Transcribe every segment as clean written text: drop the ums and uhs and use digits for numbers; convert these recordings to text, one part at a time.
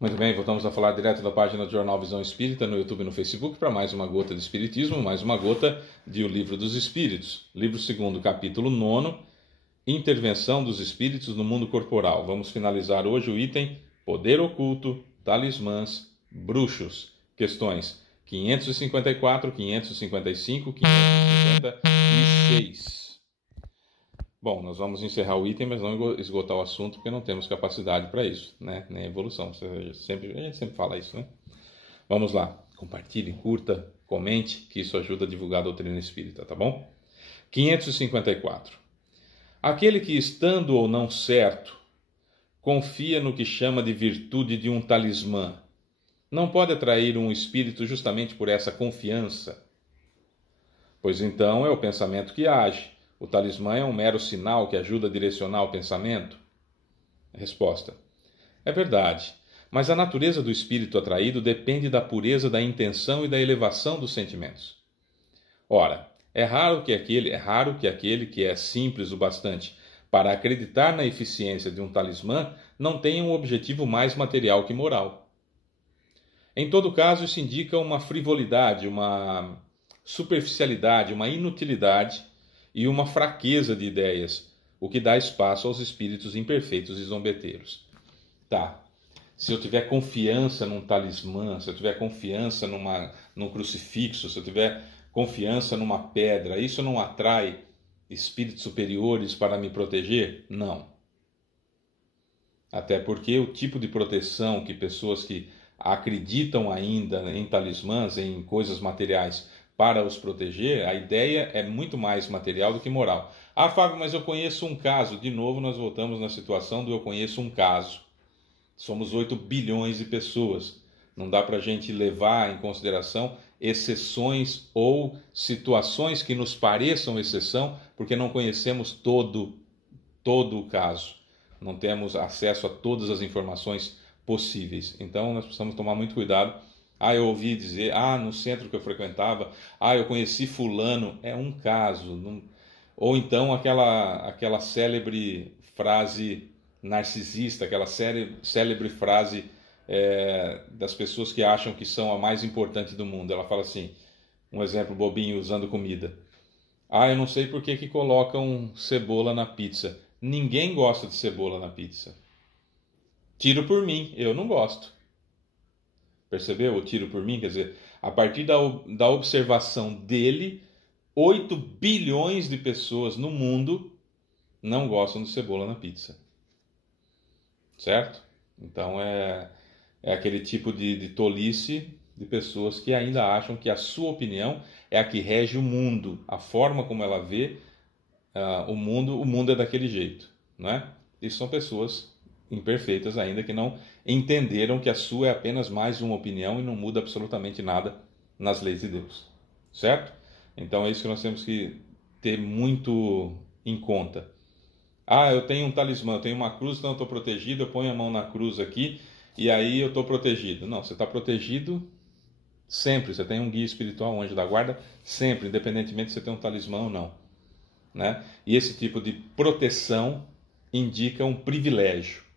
Muito bem, voltamos a falar direto da página do Jornal Visão Espírita no YouTube e no Facebook para mais uma gota de Espiritismo, mais uma gota de O Livro dos Espíritos. Livro 2º, capítulo 9, Intervenção dos Espíritos no Mundo Corporal. Vamos finalizar hoje o item Poder Oculto, Talismãs, Bruxos. Questões 554, 555, 556. Bom, nós vamos encerrar o item, mas não esgotar o assunto, porque não temos capacidade para isso, né? Nem evolução. A gente sempre fala isso, né? Vamos lá. Compartilhe, curta, comente, que isso ajuda a divulgar a doutrina espírita, tá bom? 554. Aquele que, estando ou não certo, confia no que chama de virtude de um talismã, não pode atrair um espírito justamente por essa confiança? Pois então é o pensamento que age. O talismã é um mero sinal que ajuda a direcionar o pensamento? Resposta: é verdade, mas a natureza do espírito atraído depende da pureza da intenção e da elevação dos sentimentos. Ora, é raro que aquele que é simples o bastante para acreditar na eficiência de um talismã não tenha um objetivo mais material que moral. Em todo caso, isso indica uma frivolidade, uma superficialidade, uma inutilidade e uma fraqueza de ideias, o que dá espaço aos espíritos imperfeitos e zombeteiros. Tá, se eu tiver confiança num talismã, se eu tiver confiança num crucifixo, se eu tiver confiança numa pedra, isso não atrai espíritos superiores para me proteger? Não. Até porque o tipo de proteção que pessoas que acreditam ainda em talismãs, em coisas materiais, para os proteger, a ideia é muito mais material do que moral. Ah, Fábio, mas eu conheço um caso. De novo, nós voltamos na situação do eu conheço um caso. Somos 8 bilhões de pessoas. Não dá para a gente levar em consideração exceções ou situações que nos pareçam exceção, porque não conhecemos todo o caso. Não temos acesso a todas as informações possíveis. Então, nós precisamos tomar muito cuidado. Ah, eu ouvi dizer, no centro que eu frequentava, eu conheci fulano, é um caso. Não... Ou então aquela célebre frase narcisista, aquela célebre frase das pessoas que acham que são a mais importante do mundo. Ela fala assim, um exemplo bobinho usando comida. Eu não sei por que colocam cebola na pizza. Ninguém gosta de cebola na pizza. Tiro por mim, eu não gosto. Percebeu o tiro por mim? Quer dizer, a partir da observação dele, 8 bilhões de pessoas no mundo não gostam de cebola na pizza. Certo? Então é aquele tipo de tolice de pessoas que ainda acham que a sua opinião é a que rege o mundo. A forma como ela vê o mundo é daquele jeito. Né? E são pessoas imperfeitas ainda, que não entenderam que a sua é apenas mais uma opinião e não muda absolutamente nada nas leis de Deus. Certo? Então é isso que nós temos que ter muito em conta. Eu tenho um talismã, eu tenho uma cruz, então eu estou protegido, eu ponho a mão na cruz aqui e aí eu estou protegido. Não, você está protegido sempre. Você tem um guia espiritual, um anjo da guarda, sempre, independentemente se você tem um talismã ou não. Né? E esse tipo de proteção indica um privilégio.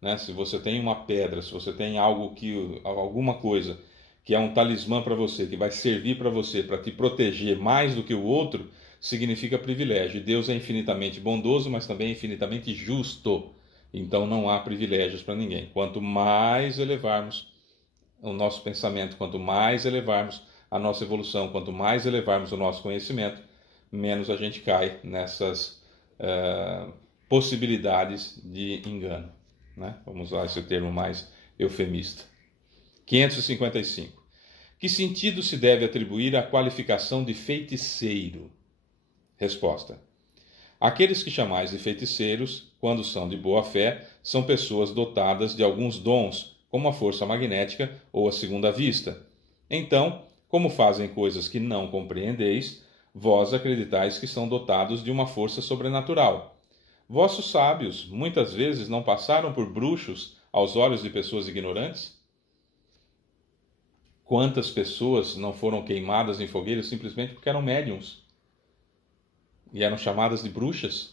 Né? Se você tem uma pedra, se você tem alguma coisa que é um talismã para você, que vai servir para você, para te proteger mais do que o outro, significa privilégio. E Deus é infinitamente bondoso, mas também é infinitamente justo. Então não há privilégios para ninguém. Quanto mais elevarmos o nosso pensamento, quanto mais elevarmos a nossa evolução, quanto mais elevarmos o nosso conhecimento, menos a gente cai nessas possibilidades de engano. Né? Vamos usar esse termo mais eufemista. 555. Que sentido se deve atribuir à qualificação de feiticeiro? Resposta: aqueles que chamais de feiticeiros, quando são de boa fé, são pessoas dotadas de alguns dons, como a força magnética ou a segunda vista. Então, como fazem coisas que não compreendeis, vós acreditais que são dotados de uma força sobrenatural. Vossos sábios, muitas vezes, não passaram por bruxos aos olhos de pessoas ignorantes? Quantas pessoas não foram queimadas em fogueiras simplesmente porque eram médiums e eram chamadas de bruxas?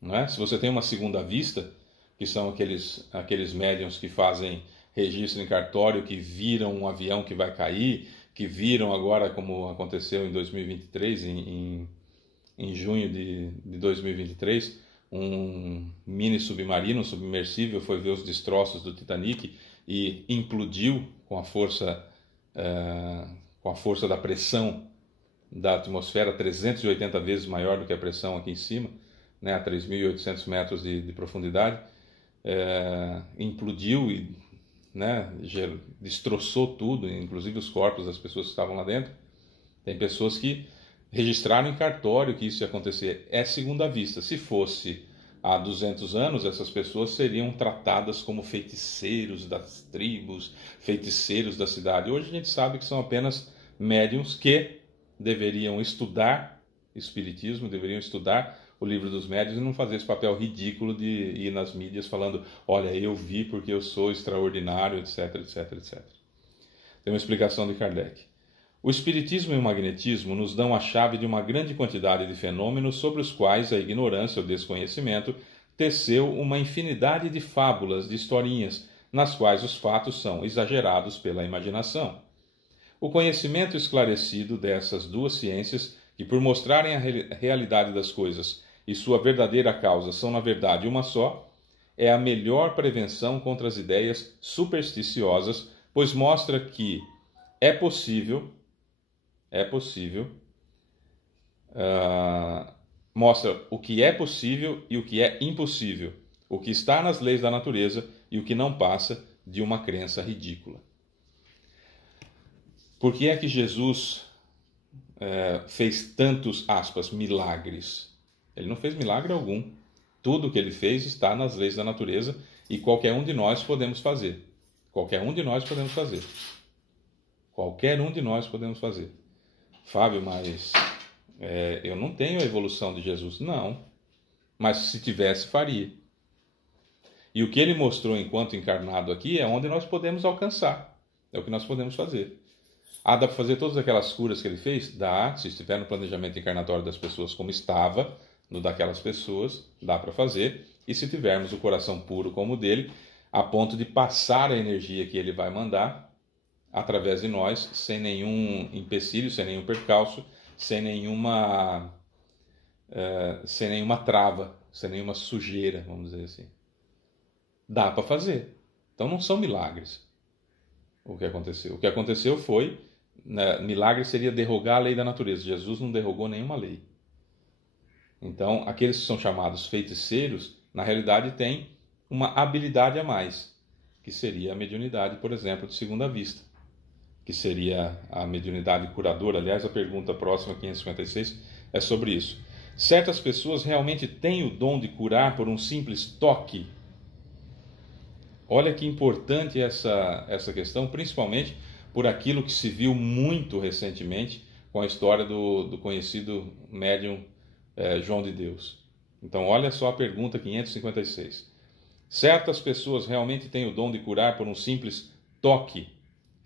Não é? Se você tem uma segunda vista, que são aqueles médiums que fazem registro em cartório, que viram um avião que vai cair, que viram agora, como aconteceu em 2023, em junho de 2023, um mini submarino, um submersível, foi ver os destroços do Titanic e implodiu com a força da pressão da atmosfera 380 vezes maior do que a pressão aqui em cima, né, a 3.800 metros de profundidade, implodiu e, né, destroçou tudo, inclusive os corpos das pessoas que estavam lá dentro. Tem pessoas que registraram em cartório que isso ia acontecer. É segunda vista. Se fosse há 200 anos, essas pessoas seriam tratadas como feiticeiros das tribos, feiticeiros da cidade. Hoje a gente sabe que são apenas médiums que deveriam estudar espiritismo, deveriam estudar o livro dos médiuns e não fazer esse papel ridículo de ir nas mídias falando: olha, eu vi porque eu sou extraordinário, etc, etc, etc. Tem uma explicação de Kardec. O espiritismo e o magnetismo nos dão a chave de uma grande quantidade de fenômenos sobre os quais a ignorância ou desconhecimento teceu uma infinidade de fábulas, de historinhas, nas quais os fatos são exagerados pela imaginação. O conhecimento esclarecido dessas duas ciências, que por mostrarem a realidade das coisas e sua verdadeira causa são na verdade uma só, é a melhor prevenção contra as ideias supersticiosas, pois mostra que é possível, mostra o que é possível e o que é impossível, o que está nas leis da natureza e o que não passa de uma crença ridícula. Por que é que Jesus fez tantos, aspas, milagres? Ele não fez milagre algum. Tudo o que ele fez está nas leis da natureza e qualquer um de nós podemos fazer. Qualquer um de nós podemos fazer. Qualquer um de nós podemos fazer. Fábio, mas eu não tenho a evolução de Jesus. Não. Mas se tivesse, faria. E o que ele mostrou enquanto encarnado aqui é onde nós podemos alcançar. É o que nós podemos fazer. Dá para fazer todas aquelas curas que ele fez? Dá, se estiver no planejamento encarnatório das pessoas como estava, no daquelas pessoas, dá para fazer. E se tivermos o coração puro como o dele, a ponto de passar a energia que ele vai mandar através de nós, sem nenhum empecilho, sem nenhum percalço, sem nenhuma trava, sem nenhuma sujeira, vamos dizer assim. Dá para fazer. Então não são milagres o que aconteceu. O que aconteceu foi, milagre seria derrogar a lei da natureza. Jesus não derrogou nenhuma lei. Então, aqueles que são chamados feiticeiros, na realidade têm uma habilidade a mais, que seria a mediunidade, por exemplo, de segunda vista, que seria a mediunidade curadora. Aliás, a pergunta próxima, 556, é sobre isso. Certas pessoas realmente têm o dom de curar por um simples toque. Olha que importante essa questão, principalmente por aquilo que se viu muito recentemente com a história do conhecido médium João de Deus. Então, olha só a pergunta 556. Certas pessoas realmente têm o dom de curar por um simples toque?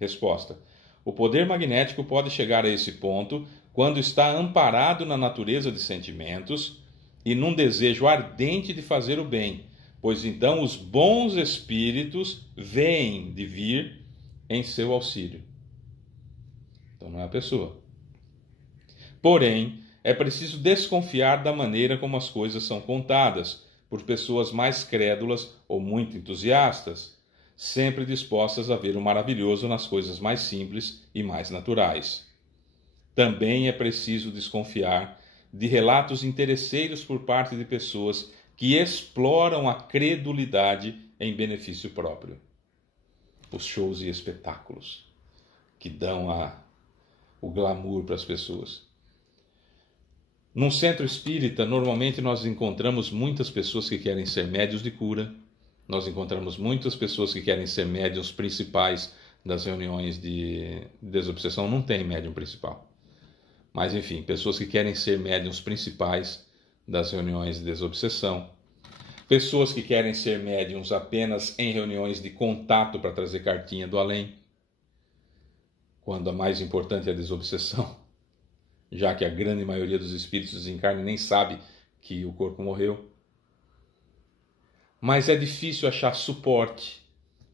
Resposta. O poder magnético pode chegar a esse ponto quando está amparado na natureza de sentimentos e num desejo ardente de fazer o bem, pois então os bons espíritos vêm de vir em seu auxílio. Então não é a pessoa. Porém, é preciso desconfiar da maneira como as coisas são contadas por pessoas mais crédulas ou muito entusiastas, sempre dispostas a ver o maravilhoso nas coisas mais simples e mais naturais. Também é preciso desconfiar de relatos interesseiros por parte de pessoas que exploram a credulidade em benefício próprio. Os shows e espetáculos que dão o glamour para as pessoas. Num centro espírita, normalmente nós encontramos muitas pessoas que querem ser médiuns de cura, nós encontramos muitas pessoas que querem ser médiuns principais das reuniões de desobsessão. Não tem médium principal. Mas, enfim, pessoas que querem ser médiuns principais das reuniões de desobsessão. Pessoas que querem ser médiuns apenas em reuniões de contato para trazer cartinha do além, quando a mais importante é a desobsessão, já que a grande maioria dos espíritos desencarnam e nem sabe que o corpo morreu. Mas é difícil achar suporte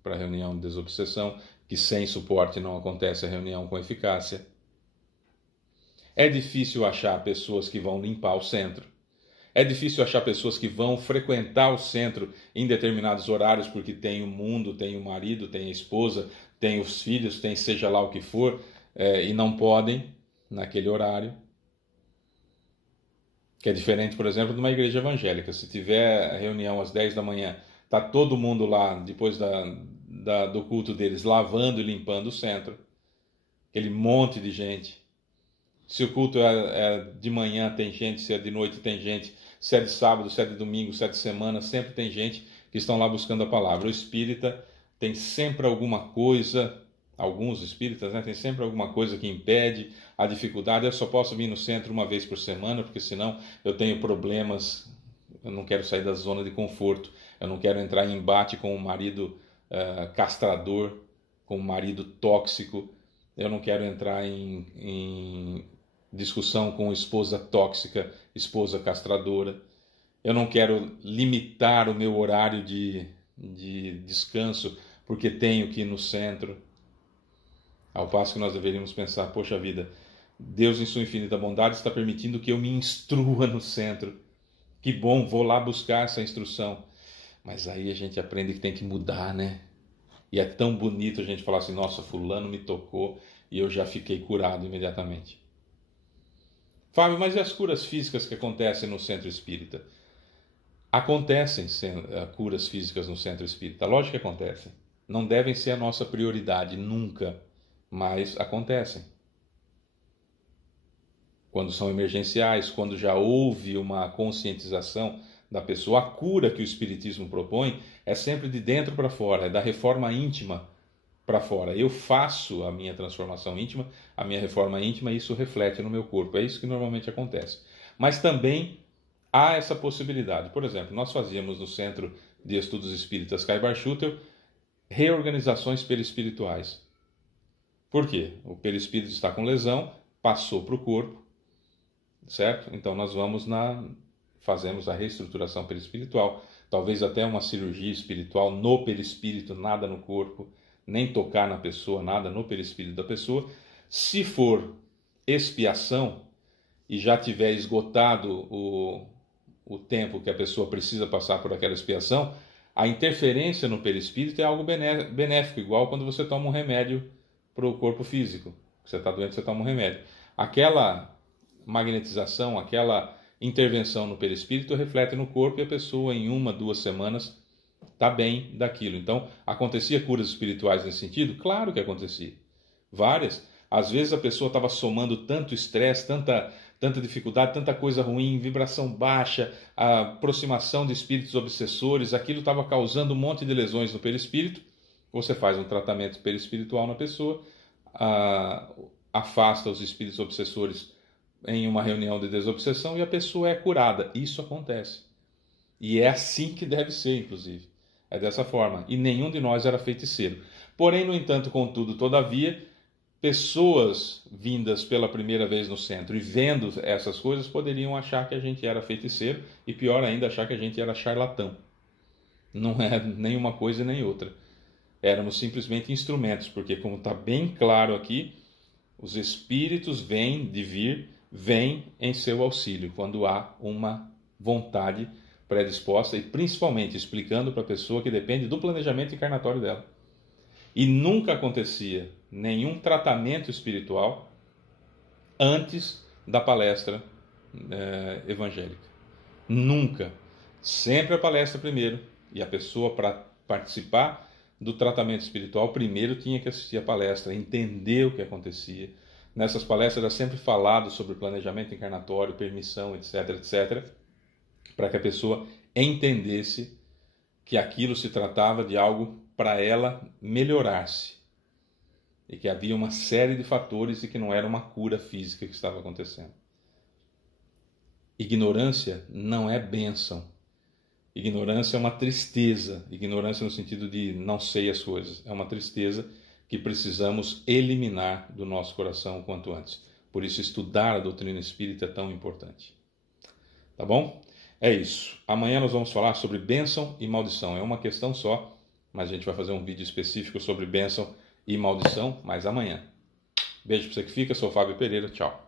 para a reunião de desobsessão, que sem suporte não acontece a reunião com eficácia. É difícil achar pessoas que vão limpar o centro. É difícil achar pessoas que vão frequentar o centro em determinados horários, porque tem o mundo, tem o marido, tem a esposa, tem os filhos, tem seja lá o que for, e não podem naquele horário. Que é diferente, por exemplo, de uma igreja evangélica. Se tiver reunião às 10 da manhã, está todo mundo lá, depois do culto deles, lavando e limpando o centro. Aquele monte de gente. Se o culto é de manhã, tem gente. Se é de noite, tem gente. Se é de sábado, se é de domingo, se é de semana, sempre tem gente que estão lá buscando a palavra. O espírita tem sempre alguma coisa, alguns espíritas, né, tem sempre alguma coisa que impede a dificuldade. Eu só posso vir no centro uma vez por semana, porque senão eu tenho problemas, eu não quero sair da zona de conforto, eu não quero entrar em embate com o marido castrador, com o marido tóxico, eu não quero entrar em discussão com esposa tóxica, esposa castradora, eu não quero limitar o meu horário de descanso porque tenho que ir no centro. Ao passo que nós deveríamos pensar, poxa vida, Deus em sua infinita bondade está permitindo que eu me instrua no centro. Que bom, vou lá buscar essa instrução. Mas aí a gente aprende que tem que mudar, né? E é tão bonito a gente falar assim, nossa, fulano me tocou e eu já fiquei curado imediatamente. Fábio, mas e as curas físicas que acontecem no centro espírita? Acontecem curas físicas no centro espírita. Lógico que acontecem. Não devem ser a nossa prioridade, nunca. Mas acontecem. Quando são emergenciais, quando já houve uma conscientização da pessoa, a cura que o Espiritismo propõe é sempre de dentro para fora, é da reforma íntima para fora. Eu faço a minha transformação íntima, a minha reforma íntima, e isso reflete no meu corpo. É isso que normalmente acontece. Mas também há essa possibilidade. Por exemplo, nós fazíamos no Centro de Estudos Espíritas Caibar Schutel reorganizações perispirituais. Por quê? O perispírito está com lesão, passou para o corpo, certo? Então nós fazemos a reestruturação perispiritual, talvez até uma cirurgia espiritual no perispírito, nada no corpo, nem tocar na pessoa, nada no perispírito da pessoa. Se for expiação e já tiver esgotado o tempo que a pessoa precisa passar por aquela expiação, a interferência no perispírito é algo benéfico, igual quando você toma um remédio para o corpo físico. Você está doente, você toma um remédio. Aquela magnetização, aquela intervenção no perispírito reflete no corpo e a pessoa em 1-2 semanas está bem daquilo. Então, acontecia curas espirituais nesse sentido? Claro que acontecia. Várias. Às vezes a pessoa estava somando tanto estresse, tanta dificuldade, tanta coisa ruim, vibração baixa, a aproximação de espíritos obsessores, aquilo estava causando um monte de lesões no perispírito. Você faz um tratamento perispiritual na pessoa, afasta os espíritos obsessores em uma reunião de desobsessão e a pessoa é curada. Isso acontece. E é assim que deve ser, inclusive. É dessa forma. E nenhum de nós era feiticeiro. Porém, no entanto, contudo, todavia, pessoas vindas pela primeira vez no centro e vendo essas coisas poderiam achar que a gente era feiticeiro e, pior ainda, achar que a gente era charlatão. Não é nem uma coisa nem outra. Éramos simplesmente instrumentos, porque, como está bem claro aqui, os espíritos vêm em seu auxílio, quando há uma vontade predisposta e principalmente explicando para a pessoa que depende do planejamento encarnatório dela. E nunca acontecia nenhum tratamento espiritual antes da palestra evangélica. Nunca. Sempre a palestra primeiro. E a pessoa, para participar do tratamento espiritual, primeiro tinha que assistir a palestra, entender o que acontecia. Nessas palestras era sempre falado sobre planejamento encarnatório, permissão, etc, etc, para que a pessoa entendesse que aquilo se tratava de algo para ela melhorar-se. E que havia uma série de fatores e que não era uma cura física que estava acontecendo. Ignorância não é bênção. Ignorância é uma tristeza. Ignorância no sentido de não sei as coisas. É uma tristeza que precisamos eliminar do nosso coração o quanto antes. Por isso, estudar a doutrina espírita é tão importante. Tá bom? É isso. Amanhã nós vamos falar sobre bênção e maldição. É uma questão só, mas a gente vai fazer um vídeo específico sobre bênção e maldição, mas amanhã. Beijo para você que fica, sou o Fábio Pereira, tchau.